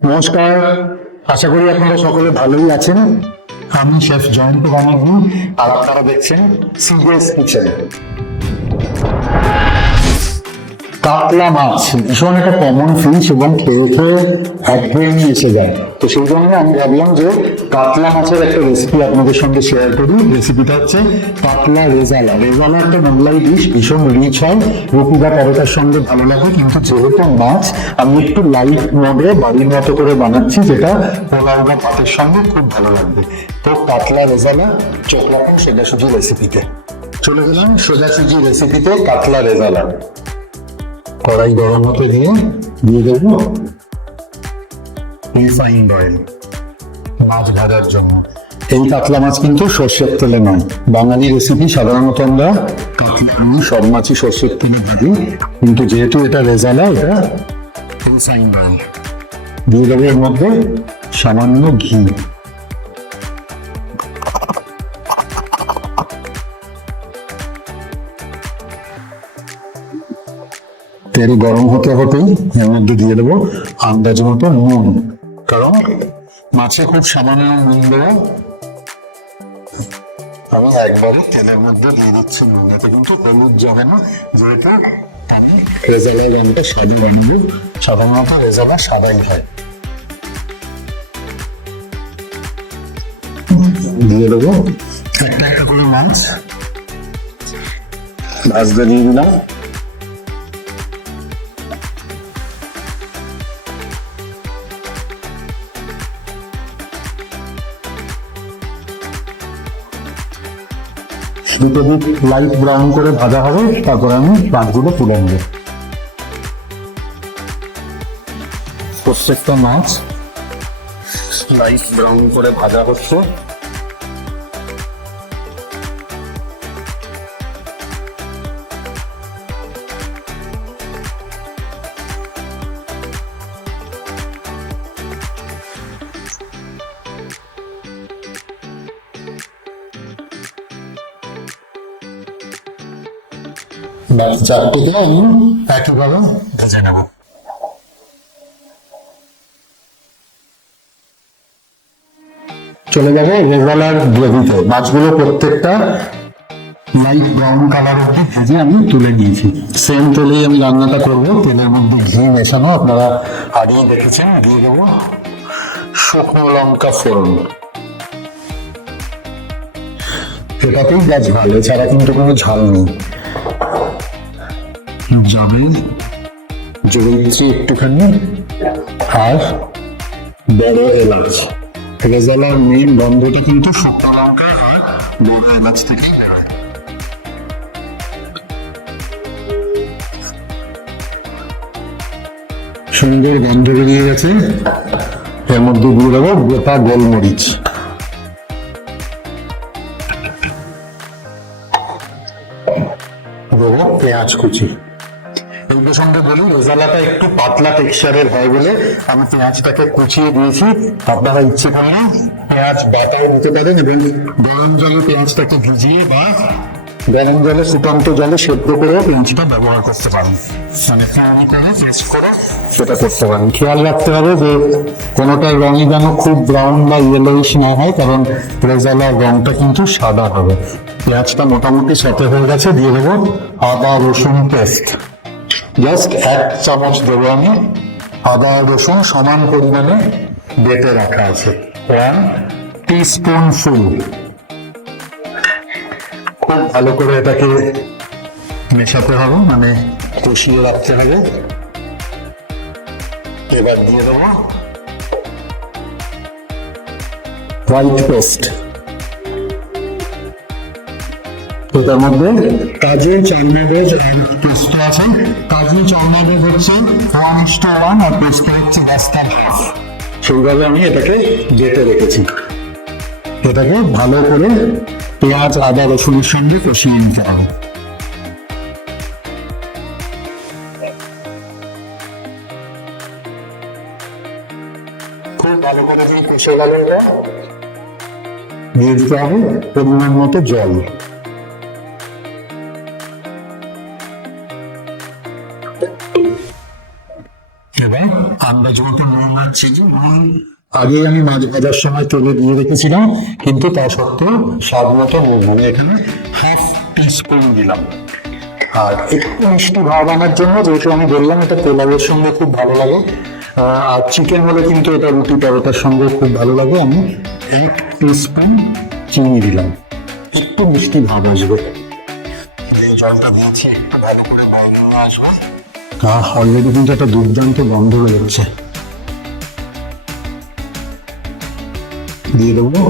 নমস্কার, আশা করি আপনারা সকলে ভালোই আছেন। আমি শেফ জয়ন্ত ব্যানার্জি, আর আপনারা দেখছেন সিজেস কিচেন। কাতলা মাছ ভীষণ একটা কমন ফিশ এবং খেয়ে খেয়ে একঘেয়েমি এসে যায়। তো সেই জন্য আমি ভাবলাম যে কাতলা মাছের একটা রেসিপি আপনাদের সঙ্গে শেয়ার করি। রেসিপিটা হচ্ছে কাতলা রেজালা। রেজালা একটা মোগলাই ডিশ, ভীষণ রিচ হয়, রুটি বা পরোটার সঙ্গে ভালো লাগে। কিন্তু যেহেতু মাছ, আমি একটু লাইট মোডে বাড়ির মতো করে বানাচ্ছি, যেটা পোলাও বা ভাতের সঙ্গে খুব ভালো লাগবে। তো কাতলা রেজালা চোখলাম সোজাসুজি রেসিপিতে। চলে গেলাম সোজাসুজি রেসিপিতে কাতলা রেজালা। কড়াই গরম হতে দিয়ে দেবো রিফাইন্ড অয়েল মাছ ভাজার জন্য। এই কাতলা মাছ কিন্তু সর্ষের তেলে নয়। বাঙালি রেসিপি সাধারণত আমরা কাতলা সব মাছই সর্ষের তেলে ভাজি, কিন্তু যেহেতু এটা রেজালা, এটা রিফাইন্ড অয়েল দিয়ে দেবো। এর মধ্যে সামান্য ঘি, তেল গরম হতে হতেই এর মধ্যে দিয়ে দেবো আন্দাজ মতো নুন, কারণ মাছে খুব সামান্য নুন দেওয়া। আমি একবারে তেলের মধ্যে দিয়ে দিচ্ছি নুন, এতে কিন্তু হলুদ যাবে না, যেহেতু আমি রেজালার রঙটা সাদা বানাবো। সাধারণত রেজালা সাদাই হয়। দিয়ে দেবো একটা একটা করে মাছ ভাজতে দিয়ে দিলাম। দুটো দিক লাইট ব্রাউন করে ভাজা হবে, তারপরে আমি মাছগুলো তুলে নেব। প্রত্যেকটা মাছ লাইট ব্রাউন করে ভাজা হচ্ছে। চারটিকে আমি একইভাবে ভেজে নেব। চলে যাবে রেজালার গ্রেভিতে। মাছগুলো প্রত্যেকটা লাইট ব্রাউন কালার অব্দি ভেজে আমি তুলে নিয়েছি। সেম তেলেই আমি রান্নাটা করবো। তেলের মধ্যে ঘি মেশানো, আপনারা আগেই দেখেছেন। দিয়ে দেবো শুকনো লঙ্কা ফোড়ন, এটাতেই গাছ ভালো, এছাড়া কিন্তু কোনো ঝাল নেই। যাবে জয়িত্রী একটুখানি, আর বড় এলাচ। রেজালার মেন গন্ধটা কিন্তু শুকনো লঙ্কা আর বড় এলাচ থেকে বেরোয়। সুন্দর গন্ধ বেরিয়ে গেছে। এর মধ্যে দিয়ে দেবো গোটা গোলমরিচ, দেবো পেঁয়াজ কুচি। এই প্রসঙ্গে বলি, রেজালাটা একটু পাতলা টেক্সচারের হয় বলে আমি পেঁয়াজটাকে কুচিয়ে দিয়েছি। আপনারা ইচ্ছে করলে পেঁয়াজ বাটাও নিতে পারেন, এবং গরম জলে পেঁয়াজটাকে ভিজিয়ে বা গরম জলে ফুটন্ত জলে সেদ্ধ করে পেঁয়াজটা ব্যবহার করতে পারেন, মানে সেটা করতে পারেন। খেয়াল রাখতে হবে যে কোনোটার রঙই যেন খুব ব্রাউন বা ইয়েলোইশ না হয়, কারণ রেজালার রঙটা কিন্তু সাদা হবে। পেঁয়াজটা মোটামুটি সাথে হয়ে গেছে। দিয়ে দেবো আদা রসুন পেস্ট, জাস্ট 1 চামচ দেবো আমি। আদা রসুন সমান পরিমাণে বেটে রাখা আছে, 1 টিস্পুন ফুল। খুব ভালো করে এটাকে মেশাতে হবে, মানে কষিয়ে রাখতে হবে। এবার দিয়ে দেবো হোয়াইট পেস্ট। এটার মধ্যে কাজু চালমগজ আর পেস্ট আছে। কাজু চালমগজ হচ্ছে 1:1 আর পেস্ট হচ্ছে 10:1। সেইভাবে আমি এটাকে বেটে রেখেছি। এটাকে ভালো করে পেঁয়াজ আদা রসুনের সঙ্গে কষিয়ে নিতে হবে। খুব ভালো করে কষে গেল, দিয়ে দিতে হবে পরিমাণ মতো জল। এবার আন্দাজ মতো নুন আর চিনি আগে আমি মাছ ভাজার সময় তেলে দিয়ে রেখেছিলাম, কিন্তু তা সত্ত্বেও স্বাদ মতো মানে এখানে হাফ টিস্পুন দিলাম। আর একটু মিষ্টি ভাব আনার জন্য, যেহেতু আমি বললাম এটা পোলাওয়ের সঙ্গে খুব ভালো লাগে, আর চিকেন হলে কিন্তু এটা রুটি পরোটার সঙ্গে খুব ভালো লাগে, আমি 1 টিস্পুন চিনি দিলাম, একটু মিষ্টি ভাব আসবে। জলটা দিয়েছি একটু ভালো করে বয়েল হয়ে আসবে। অলরেডি কিন্তু একটা দুর্দান্ত গন্ধ বেরোচ্ছে। দিয়ে দেবো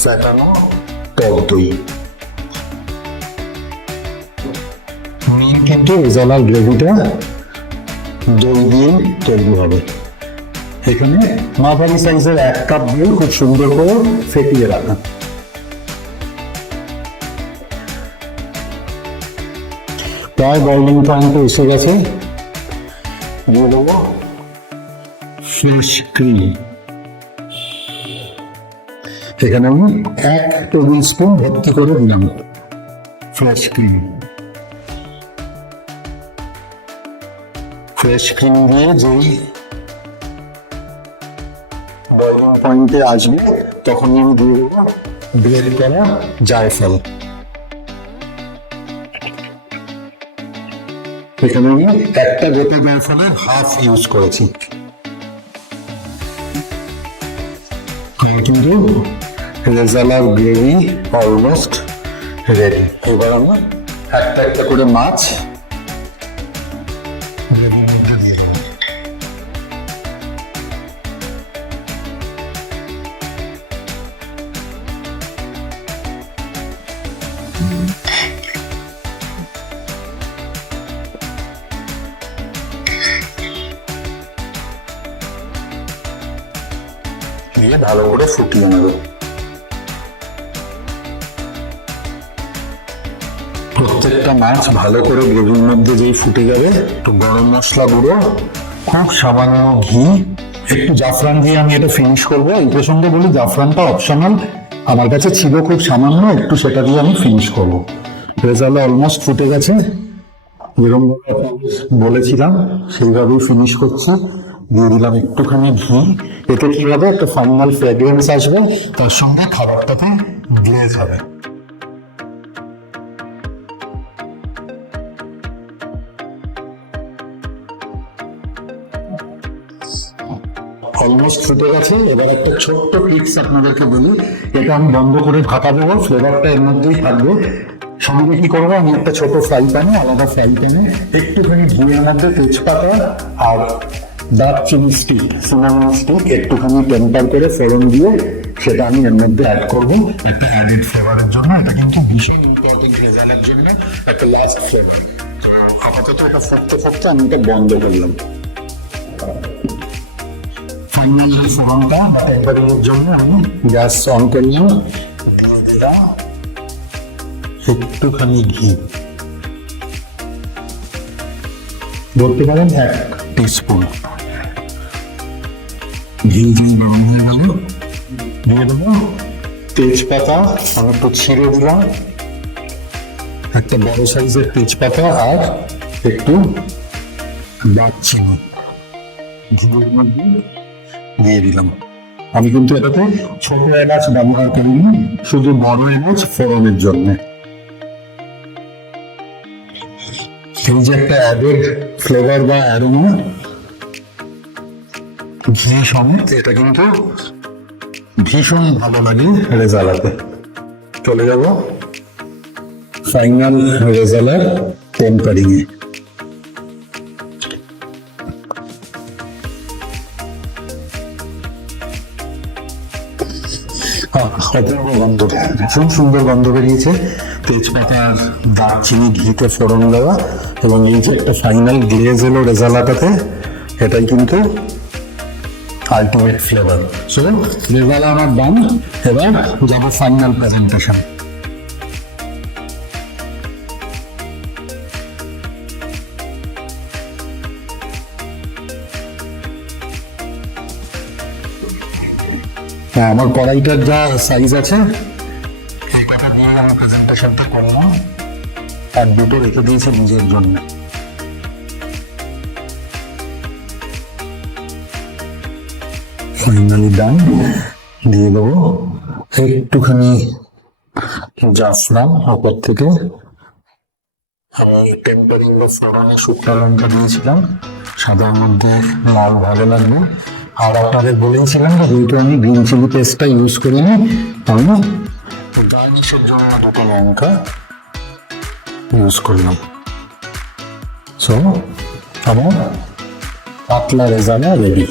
ফ্যাটানো টক দই। মেন কিন্তু রেজালার গ্রেভিটা দই দিয়ে তৈরি হবে। এখানে মাঝারি সাইজের 1 কাপ দিয়ে খুব সুন্দর করে ফেটিয়ে রাখা। প্রায় বয়লিং পয়েন্টে এসে গেছে। দিয়ে দেবো ফ্রেশ ক্রিম। এখানে আমি 1 টেবিল স্পুন ভর্তি করে দিলাম ফ্রেশ ক্রিম। ফ্রেশ ক্রিম দিয়ে যেই বয়লিং পয়েন্টে আসবে তখন আমি দিয়ে দেবো ব্লেন্ড করা জায়ফল। এখানে আমি একটা গোটা জায়ফলের হাফ ইউজ করেছি। কিন্তু রেজালার গ্রেভি অলমোস্ট রেডি। এবার আমি একটা একটা করে মাছ গ্রেভির মধ্যে দিয়ে দেবো। দিয়ে ভালো করে ফুটিয়ে নেব। প্রত্যেকটা মাছ ভালো করে গ্রেভির মধ্যে যেই ফুটে যাবে, একটু গরম মশলা গুঁড়ো, খুব সামান্য ঘি, একটু জাফরান দিয়ে আমি এটা ফিনিশ করবো। এই প্রসঙ্গে বলি জাফরানটা অপশনাল, আমার কাছে ছিল খুব সামান্য, একটু সেটা দিয়ে আমি ফিনিশ করবো। রেজালা অলমোস্ট ফুটে গেছে, যেরকম বলেছিলাম সেইভাবেই ফিনিশ করছি। দিয়ে দিলাম একটুখানি ঘি। এতে কি হবে, একটা ফাইনাল ফ্রেগ্রেন্স আসবে, তার সঙ্গে খাবারটাতে গ্লেজ হবে। অলমোস্ট ফুটে গেছে। এবার একটা ছোট্ট ট্রিক্স আপনাদেরকে বলি, এটা আমি বন্ধ করে ঢাকা দেবো, ফ্লেভারটা এর মধ্যেই থাকবে। সঙ্গে কি করবো, আমি একটা ছোট ফ্রাই প্যানে, আলাদা ফ্রাই প্যানে একটুখানি ঘিয়ের মধ্যে তেজপাতা আর দারচিনি স্টিক, সিনামন স্টিক একটুখানি টেম্পার করে ফোড়ন দিয়ে সেটা আমি এর মধ্যে অ্যাড করবো একটা অ্যাডেড ফ্লেভারের জন্য। এটা কিন্তু ভীষণ ইম্পর্টেন্ট রেজাল্টের জন্য, একটা লাস্ট ফ্লেভার। আপাতত এটা ফুটতে ফুটতে আমি এটা বন্ধ করলাম। ফাইনাল এই ফোড়নটা একবারের জন্য আমি গ্যাস অন করলাম, একটুখানি ঘি ধরতে পারেন 1 টিস্পুন ঘি দিয়ে গরম হয়ে গেল। দিয়ে দেবো তেজপাতা, আমি একটু ছিঁড়ে দিলাম, একটা বড় সাইজের তেজপাতা, আর একটু দারচিনি ঘিয়ের মধ্যে দিয়ে দিলাম। আমি কিন্তু এটাতে ছোট এলাচ ব্যবহার করিনি, শুধু বড় এলাচ ফোড়নের জন্য। এই যে একটা অ্যাডেড ফ্লেভার বা অ্যারোমা ঘি সমেত, এটা কিন্তু ভীষণ ভালো লাগে রেজালাতে। চলে যাব ফাইনাল রেজালার টেম্পারিং এ। অপূর্ব গন্ধ, ভীষণ সুন্দর গন্ধ বেরিয়েছে। তেজপাতা আর দারচিনি ঘিতে ফোড়ন দেওয়া, এবং এই যে একটা ফাইনাল গ্লেজ এলো রেজালাটাতে, এটাই কিন্তু আলটিমেট ফ্লেভার। সো রেজালা আমার ডান। এবার যাবো ফাইনাল প্রেজেন্টেশন। হ্যাঁ, আমার কড়াইটার যা সাইজ আছে এই কটা দিয়ে আমি প্রেজেন্টেশনটা করলাম, আর দুটো রেখে দিয়েছি নিজের জন্য। ফাইনালি ডান। দিয়ে দেবো একটুখানি জাফরান উপর থেকে। আমি টেম্পারিং বা ফোড়নে শুকনো লঙ্কা দিয়েছিলাম, সাদার মধ্যে লাল ভালো লাগবে। আর আপনাদের বলেছিলাম যে যেহেতু আমি গ্রিন চিলি পেস্টটা ইউজ করিনি, আমি গার্নিশের জন্য দুটো লঙ্কা ইউজ করলাম। সো আমার পাতলা রেজালা রেডি।